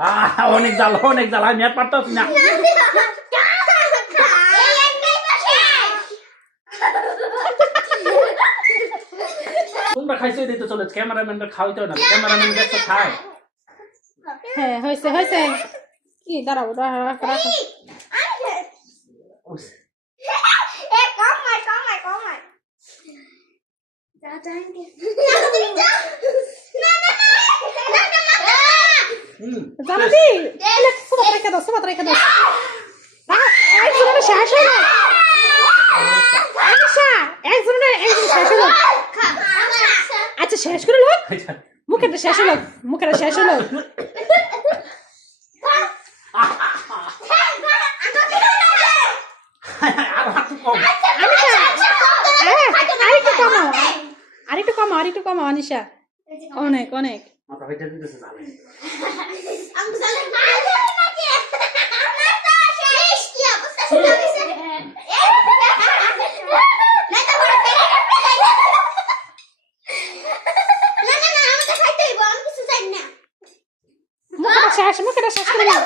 অনেক জাল আমি আর পারতাছি না। তোমরা খাইছো দিতে চলে ক্যামেরাম্যানরা খাওয়াইতে না, ক্যামেরাম্যান দেখছো খায়। হ্যাঁ হয়েছে কি দাঁড়াবো রাখো জানাবি সুমাত রেখে দাও একজনের শেষ হলো একজনের শেষ হলো। আচ্ছা শেষ করে লোক মুখেটা শেষ হলো আরেকটু কমাও আনিশা অনেক মুখেটা শেষ করে নাও।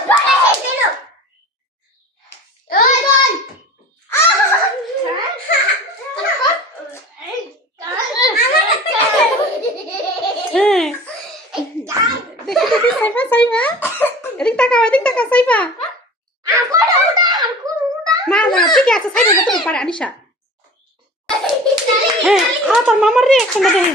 সাইফা এদিক তাকাও সাইফা না ঠিক আছে সাইফা যত পারে আনিশা। হ্যাঁ তোর মামার রিঅ্যাকশনটা দেখি।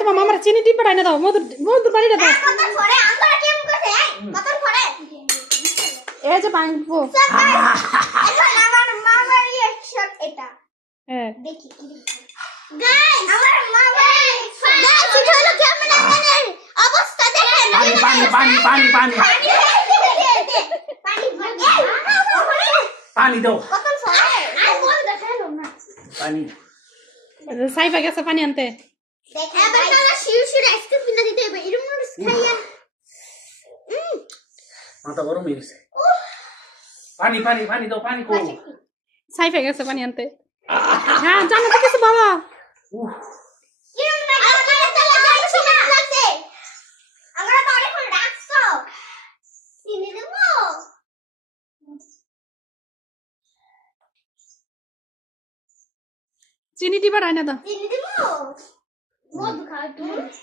তোমার মামার চিনি টিপ পাঠাই না দাও মধুর পানি দাও। এই যে পানি দিব দেখি গাইস আমার মামা গাইস এটা হলো ক্যামেরাম্যানের অবস্থা দেখেন। পানি দাও কত ফরে আর বল দেখালো না পানি। সাইফা গেছে পানি আনতে। দেখেন এবার কালা শিউশির আইসক্রিম কিনে দিতে হবে এরকম খাইয়া মাথা গরম হয়ে গেছে। পানি দাও পানি কো। সাইফা গেছে পানি আনতে। হ্যাঁ জানো তো কিছু বাবা চিনি টিপা রায় না দাও।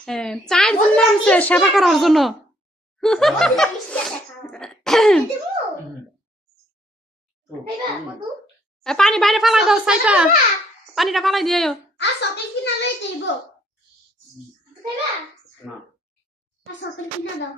হ্যাঁ চায়ের জন্য আনছে সেবা করার জন্য। পানি বাইরে ফালাই দাও সাইফা পানিটা ফালাই দিও। আর সকেট কিনা লই দেব খাইবা না আর সকেট কিনা দাও।